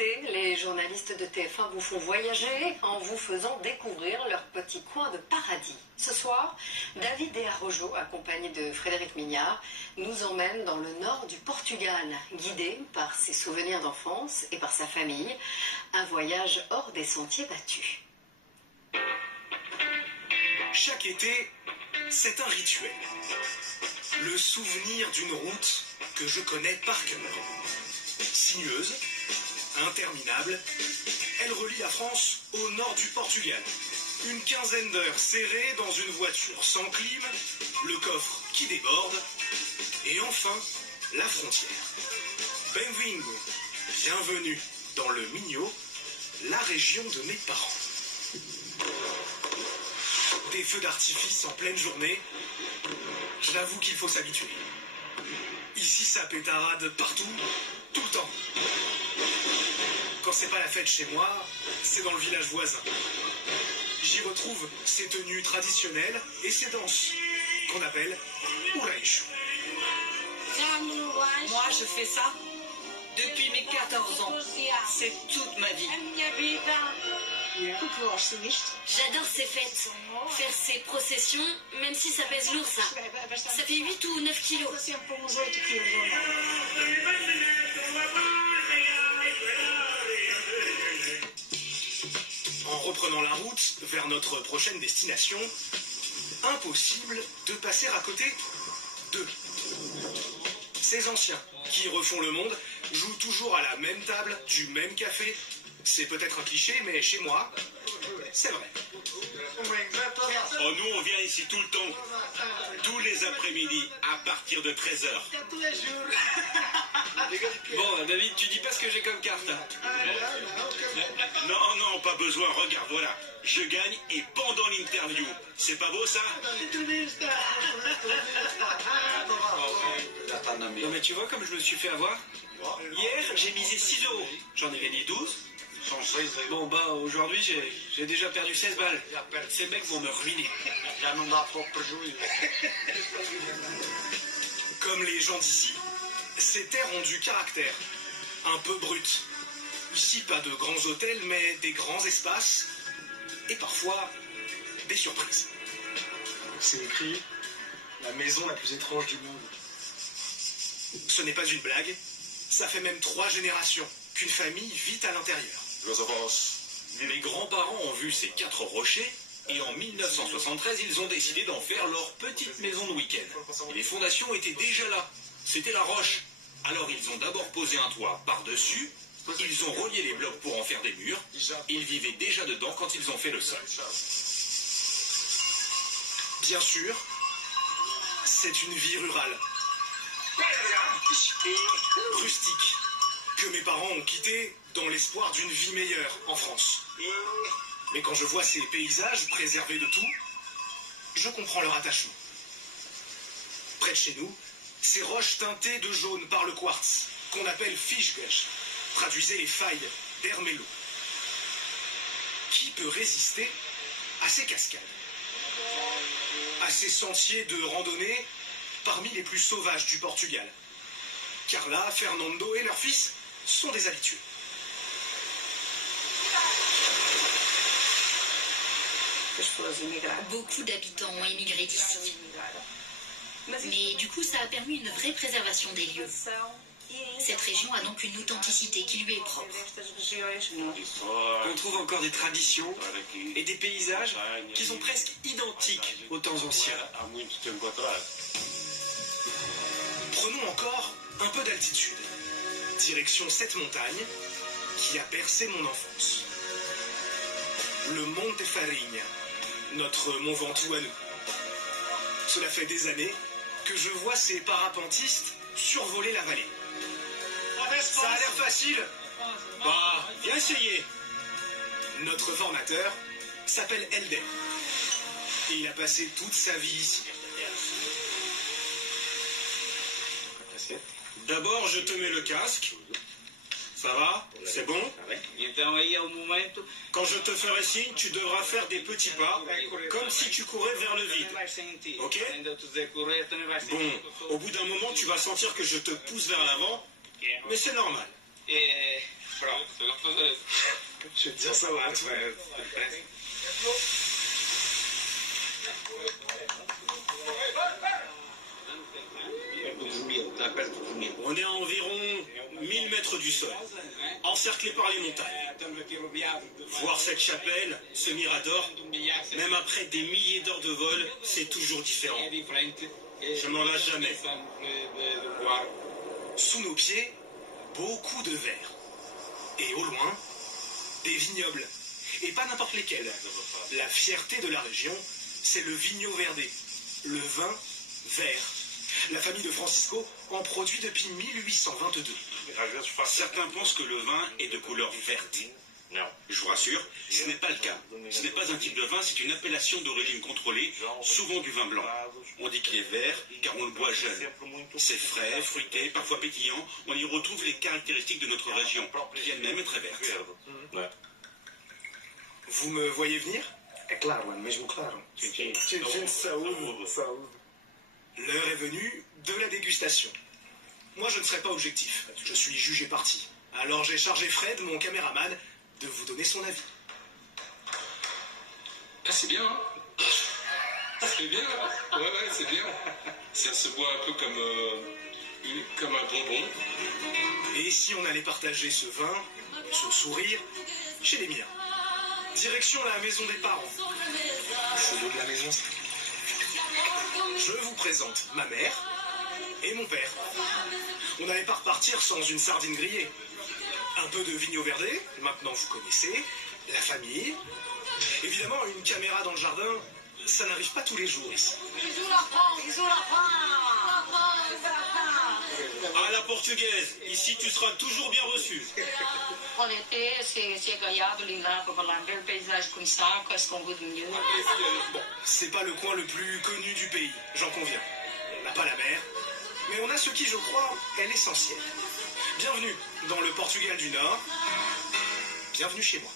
été, les journalistes de TF1 vous font voyager en vous faisant découvrir leur petit coin de paradis. Ce soir, David de Arrojo, accompagné de Frédéric Mignard, nous emmène dans le nord du Portugal, guidé par ses souvenirs d'enfance et par sa famille. Un voyage hors des sentiers battus. Chaque été, c'est un rituel. Le souvenir d'une route que je connais par cœur. Sinueuse, interminable, elle relie la France au nord du Portugal. Une quinzaine d'heures serrées dans une voiture sans clim, le coffre qui déborde, et enfin, la frontière. Bem-vindo, bienvenue dans le Minho, la région de mes parents. Des feux d'artifice en pleine journée, j'avoue qu'il faut s'habituer. Ici, ça pétarade partout, tout le temps. Quand c'est pas la fête chez moi, c'est dans le village voisin. J'y retrouve ces tenues traditionnelles et ces danses qu'on appelle Uraishu. Moi, je fais ça depuis mes 14 ans. C'est toute ma vie. J'adore ces fêtes. Faire ces processions, même si ça pèse lourd, ça. Ça fait 8 ou 9 kilos. En reprenant la route vers notre prochaine destination, impossible de passer à côté d'eux. Ces anciens qui refont le monde jouent toujours à la même table, du même café. C'est peut-être un cliché, mais chez moi, c'est vrai. Oh, nous, on vient ici tout le temps, tous les après-midi, à partir de 13h. Bon, David, tu dis pas ce que j'ai comme carte. Non, non, pas besoin, regarde, voilà. Je gagne et pendant l'interview. C'est pas beau, ça? Non mais tu vois comme je me suis fait avoir. Hier, j'ai misé 6 euros. J'en ai gagné 12. Bon bah aujourd'hui j'ai déjà perdu 16 balles. Ces mecs vont me ruiner. Comme les gens d'ici, ces terres ont du caractère, un peu brut. Ici, pas de grands hôtels, mais des grands espaces, et parfois des surprises. C'est écrit la maison la plus étrange du monde. Ce n'est pas une blague, ça fait même 3 générations qu'une famille vit à l'intérieur. Mes grands-parents ont vu ces 4 rochers et en 1973, ils ont décidé d'en faire leur petite maison de week-end. Et les fondations étaient déjà là. C'était la roche. Alors ils ont d'abord posé un toit par-dessus, ils ont relié les blocs pour en faire des murs, ils vivaient déjà dedans quand ils ont fait le sol. Bien sûr, c'est une vie rurale, rustique, que mes parents ont quittée dans l'espoir d'une vie meilleure en France. Mais quand je vois ces paysages préservés de tout, je comprends leur attachement. Près de chez nous, ces roches teintées de jaune par le quartz, qu'on appelle fischgesch, traduisez les failles d'Hermelo. Qui peut résister à ces cascades, à ces sentiers de randonnée parmi les plus sauvages du Portugal? Carla, Fernando et leur fils sont des habitués. Beaucoup d'habitants ont immigré d'ici. Mais du coup, ça a permis une vraie préservation des lieux. Cette région a donc une authenticité qui lui est propre. On trouve encore des traditions et des paysages qui sont presque identiques aux temps anciens. Prenons encore un peu d'altitude. Direction cette montagne qui a bercé mon enfance. Le Monte Farinha, notre Mont Ventoux à nous. Cela fait des années que je vois ces parapentistes survoler la vallée. Ça a l'air facile. Bah, viens essayer. Notre formateur s'appelle Elder. Et il a passé toute sa vie ici. D'abord, je te mets le casque. Ça va? C'est bon? Quand je te ferai signe, tu devras faire des petits pas, comme si tu courais vers le vide. Ok? Bon, au bout d'un moment, tu vas sentir que je te pousse vers l'avant, mais c'est normal. Je vais te dire ça avant tout. On est à environ 1000 mètres du sol, encerclé par les montagnes. Voir cette chapelle, ce mirador, même après des milliers d'heures de vol, c'est toujours différent. Je m'en lasse jamais. Sous nos pieds, beaucoup de verre. Et au loin, des vignobles. Et pas n'importe lesquels. La fierté de la région, c'est le Vigno Verde, le vin vert. La famille de Francisco en produit depuis 1822. Certains pensent que le vin est de couleur verte. Je vous rassure, ce n'est pas le cas. Ce n'est pas un type de vin, c'est une appellation d'origine contrôlée, souvent du vin blanc. On dit qu'il est vert car on le boit jeune. C'est frais, fruité, parfois pétillant. On y retrouve les caractéristiques de notre région, qui elle-même est très verte. Vous me voyez venir? É claro, mano, mesmo claro. Gente, saúde, saúde. L'heure est venue de la dégustation. Moi, je ne serai pas objectif. Je suis jugé parti. Alors j'ai chargé Fred, mon caméraman, de vous donner son avis. Ah, c'est bien, hein? C'est bien, hein? Ouais, c'est bien. Ça se boit un peu comme un bonbon. Et si on allait partager ce vin, ce sourire, chez les miens? Direction la maison des parents. C'est l'eau de la maison, ça. Je vous présente ma mère et mon père. On n'allait pas repartir sans une sardine grillée. Un peu de Vigno Verde, maintenant vous connaissez, la famille. Évidemment, une caméra dans le jardin, ça n'arrive pas tous les jours ici. À la portugaise, ici tu seras toujours bien reçu. En été, c'est agréable, les arbres, voilà, un bel paysage comme ça, qu'est-ce qu'on veut de mieux? Bon, c'est pas le coin le plus connu du pays, j'en conviens. On n'a pas la mer, mais on a ce qui, je crois, est l'essentiel. Bienvenue dans le Portugal du Nord. Bienvenue chez moi.